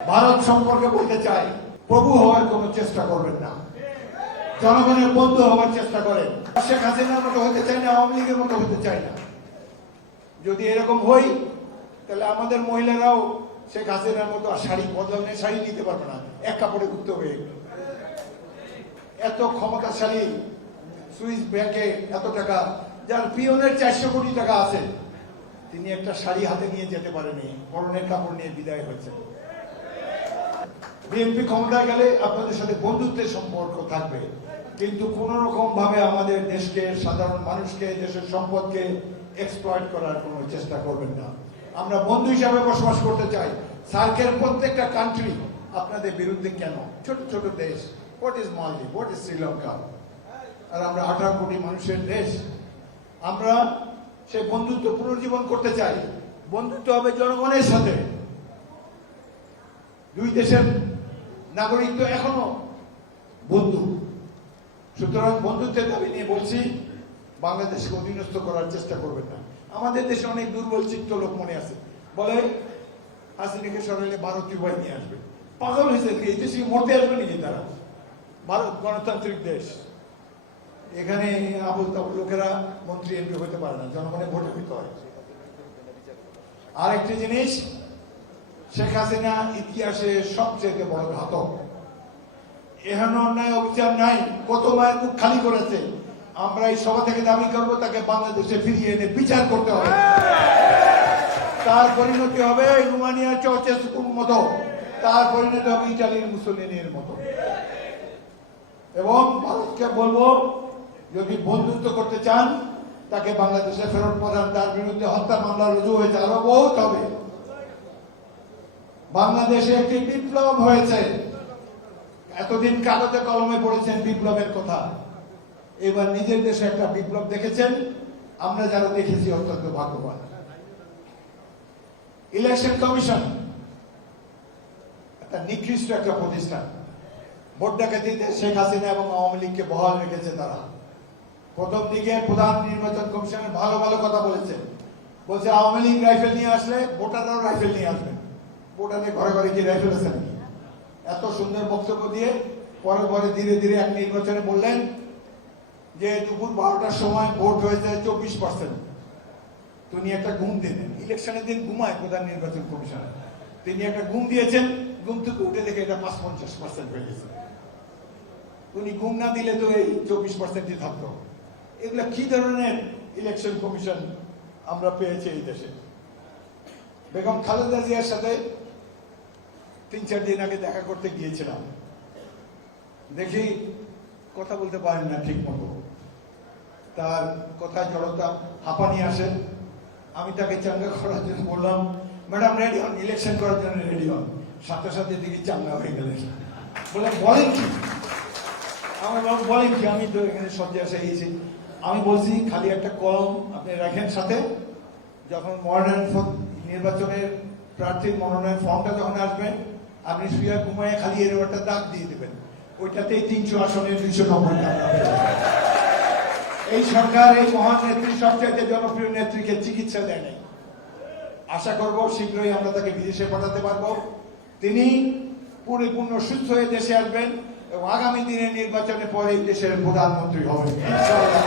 ভারত সম্পর্কে বলতে চাই, প্রভু হওয়ার কোন চেষ্টা করবেন না, জনগণের বন্ধু হওয়ার চেষ্টা করেন। শেখ হাসিনার মতো হতে চাই না, আওয়ামী লীগের মতো হতে চাই না। যদি এরকম হই তাহলে আমাদের মহিলারাও শেখ হাসিনার মতো শাড়ি বদলানো শাড়ি নিতে পারবে না, এক কাপড়ে ঘুরতে হবে। এত ক্ষমতাশালী সুইস ব্যাংকে এত টাকা, যার পিয়নের 400 কোটি টাকা আছে, তিনি একটা শাড়ি হাতে নিয়ে যেতে পারেনি, পরনের কাপড় নিয়ে বিদায় হয়েছে। বিএনপি ক্ষমতায় গেলে আপনাদের সাথে বন্ধুত্বের সম্পর্ক থাকবে, কিন্তু কোন রকম ভাবে আমাদের দেশকে, সাধারণ মানুষকে, দেশের সম্পদকে এক্সপ্লয়েট করার কোনো চেষ্টা করবেন না। আমরা বন্ধু হিসাবে বসবাস করতে চাই। সার্কের প্রত্যেকটা কান্ট্রি আপনাদের বিরুদ্ধে কেন? ছোট ছোট দেশ, হোয়াট ইজ মালদ্বীপ, হোয়াট ইজ শ্রীলঙ্কা, আর আমরা 18 কোটি মানুষের দেশ। আমরা সেই বন্ধুত্ব পুনর্জীবন করতে চাই। বন্ধুত্ব হবে জনগণের সাথে। দুই দেশের নাগরিক তো এখনো বন্ধু, সুতরাং বন্ধুত্বের দাবি নিয়ে বলছি, বাংলাদেশকে অধীনস্থ করার চেষ্টা করবেন না। আমাদের দেশে অনেক দুর্বল চিত্ত লোক মনে আছে, বলে হাসিনাকে সরাইলে ভারতীয় বাহিনী আসবে। পাগল হয়েছে, এই দেশে মরতে আসবে নাকি তারা? ভারত গণতান্ত্রিক দেশ, এখানে আবুল তাবুল লোকেরা মন্ত্রী এমপি হতে পারে না, জনগণের ভোটে হইতে হয়। আরেকটি জিনিস, শেখ হাসিনা ইতিহাসে সবচেয়ে বড় ঘাতক। এখানে অন্যায় অবিচার নাই, কত মায়ের মুখ খালি করেছে। আমরা এই সভা থেকে দাবি করবো তাকে বাংলাদেশে ফিরিয়ে এনে বিচার করতে হবে। তার পরিণতি হবে রোমানিয়ার চাউচেস্কুর মতো, তার পরিণতি হবে ইটালির মুসোলিনির মতো। এবং ভারতকে বলবো, যদি বন্ধুত্ব করতে চান তাকে বাংলাদেশে ফেরত পাঠান। তার বিরুদ্ধে হত্যা মামলা রুজু হয়েছে, আরো বহুত হবে। বাংলাদেশে একটি বিপ্লব হয়েছে, এতদিন কাগজে কলমে পড়েছেন বিপ্লবের কথা, এবার নিজের দেশে একটা বিপ্লব দেখেছেন। আমরা যারা দেখেছি অত্যন্ত ভাগ্যবান। ইলেকশন কমিশন একটা নিকৃষ্ট একটা প্রতিষ্ঠান। ভোট ডাকাতিতে শেখ হাসিনা এবং আওয়ামী লীগকে বহাল রেখেছে তারা। প্রথম দিকে প্রধান নির্বাচন কমিশনের ভালো ভালো কথা বলেছেন, বলছে আওয়ামী লীগ রাইফেল নিয়ে আসলে ভোটাররাও রাইফেল নিয়ে আসবেন। ভোটারে ঘরে ঘরে কি রাইফেল আছে নাকি? এত সুন্দর বক্তব্য দিয়ে পরে পরে ধীরে ধীরে এক নির্বাচনে বললেন যে দুপুর 12টার সময় ভোট হয়েছে 24%। তিনি একটা ঘুম দিলেন, ইলেকশনের দিন ঘুমায় প্রধান নির্বাচন কমিশনার, তিনি একটা ঘুম দিয়েছেন, ঘুম থেকে উঠে দেখে এটা 55% হয়ে গেছে। উনি ঘুম না দিলে তো এই 24%ই থাকতো। এগুলা কি ধরনের ইলেকশন কমিশন আমরা পেয়েছি এই দেশে? বেগম খালেদা জিয়ার সাথে 3-4 দিন আগে দেখা করতে গিয়েছিলাম, দেখি কথা বলতে পারেন না ঠিক মতো, তার কথায় জড়তা, হাঁপানি আসে। আমি তাকে চাঙ্গা করার জন্য বললাম, ম্যাডাম রেডি হন, ইলেকশন করার জন্য রেডি হন। সাথে সাথে দেখি চাঙ্গা হয়ে গেলেন। বলে বলেন কি? আমার বাবু বলেন কি? আমি তো এখানে সজ্জা এসে গেছি। আমি বলছি খালি একটা কলম আপনি রাখেন সাথে, যখন মনোনয়ন নির্বাচনের প্রার্থীর মনোনয়ন ফর্মটা যখন আসবেন, আপনি শুয়ে ঘুমায় খালি এর একটা দাগ দিয়ে দেবেন, ওইটাতেই 300 আসনে 290 টাকা। এই সরকার, এই মহান নেত্রী, সবচেয়ে জনপ্রিয় নেত্রীকে চিকিৎসা দেয় নাই। আশা করব শীঘ্রই আমরা তাকে বিদেশে পাঠাতে পারবো। তিনি পরিপূর্ণ সুস্থ হয়ে দেশে আসবেন এবং আগামী দিনে নির্বাচনের পরে এই দেশের প্রধানমন্ত্রী হবেন ইনশাআল্লাহ।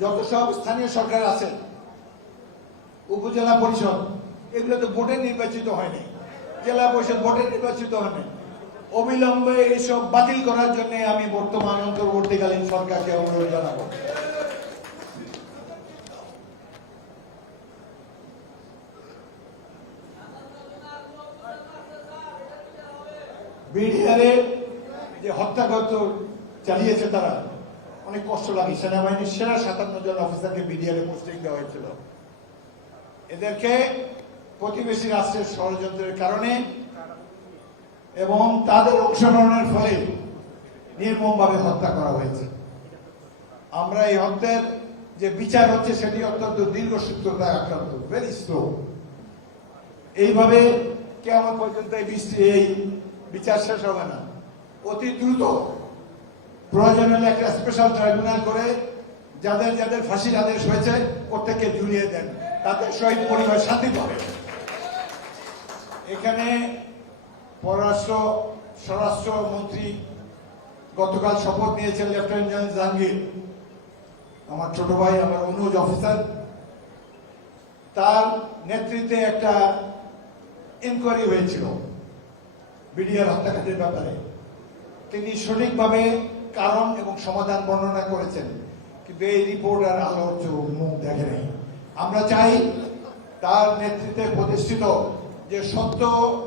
যত সব স্থানীয় সরকার আছে, উপজেলা পরিষদ, এগুলো তো ভোটে নির্বাচিত হয়নি, জেলা পরিষদ ভোটে নির্বাচিত হয়নি। অবিলম্বে এইসব বাতিল করার জন্য আমি বর্তমান অন্তর্বর্তীকালীন সরকারকে অনুরোধ জানাবো। বিডিআরে যে হত্যাযজ্ঞ চালিয়েছে তারা, অনেক কষ্ট লাগে। সেনাবাহিনীর সেরা 57 জন অফিসারকে বিডিআরে পোস্টিং দেওয়া হয়েছিল। এদেরকে প্রতিবেশী রাষ্ট্রের ষড়যন্ত্রের কারণে এবং তাদের অংশগ্রহণের ফলে নির্মমভাবে হত্যা করা হয়েছে। আমরা এই হত্যার যে বিচার হচ্ছে সেটি অত্যন্ত দীর্ঘসূত্রতায় আক্রান্ত, ভেরি স্লো। এইভাবে কেমন পর্যন্ত এই বিচার শেষ হবে না। অতি দ্রুত প্রয়োজন হলে একটা স্পেশাল ট্রাইব্যুনাল করে যাদের যাদের ফাঁসির আদেশ হয়েছে প্রত্যেককে ঝুলিয়ে দেন। তাদের শহীদ পরিবার শান্তি পাবে। এখানে স্বরাষ্ট্র মন্ত্রী গতকাল শপথ নিয়েছেন লেফটেন্যান্ট জেনারেল জাহাঙ্গীর, আমার ছোট ভাই, আমার অনুজ অফিসার। তার নেতৃত্বে একটা ইনকোয়ারি হয়েছিল বিডিআর হত্যাকাণ্ডের ব্যাপারে। তিনি সঠিকভাবে কারণ এবং সমাধান বর্ণনা করেছেন, কিন্তু এই রিপোর্ট আর আলোর মুখ দেখে নেই। আমরা চাই তার নেতৃত্বে প্রতিষ্ঠিত যে সত্য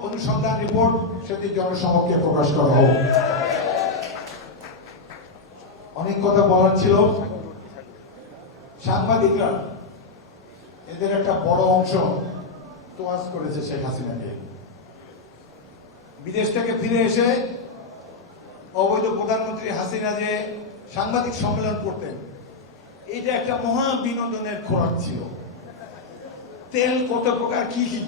অনুসন্ধান রিপোর্ট সেটি জনসমক্ষে প্রকাশ করা হোক। অনেক কথা বলার ছিল। সাংবাদিকরা এদের একটা বড় অংশ তোয়াজ করেছে শেখ হাসিনাকে। বিদেশ থেকে ফিরে এসে অবৈধ প্রধানমন্ত্রী হাসিনা যে সাংবাদিক সম্মেলন করতেন, এটা একটা মহা বিনোদনের খোরাক ছিল। তেল কত প্রকার কি কি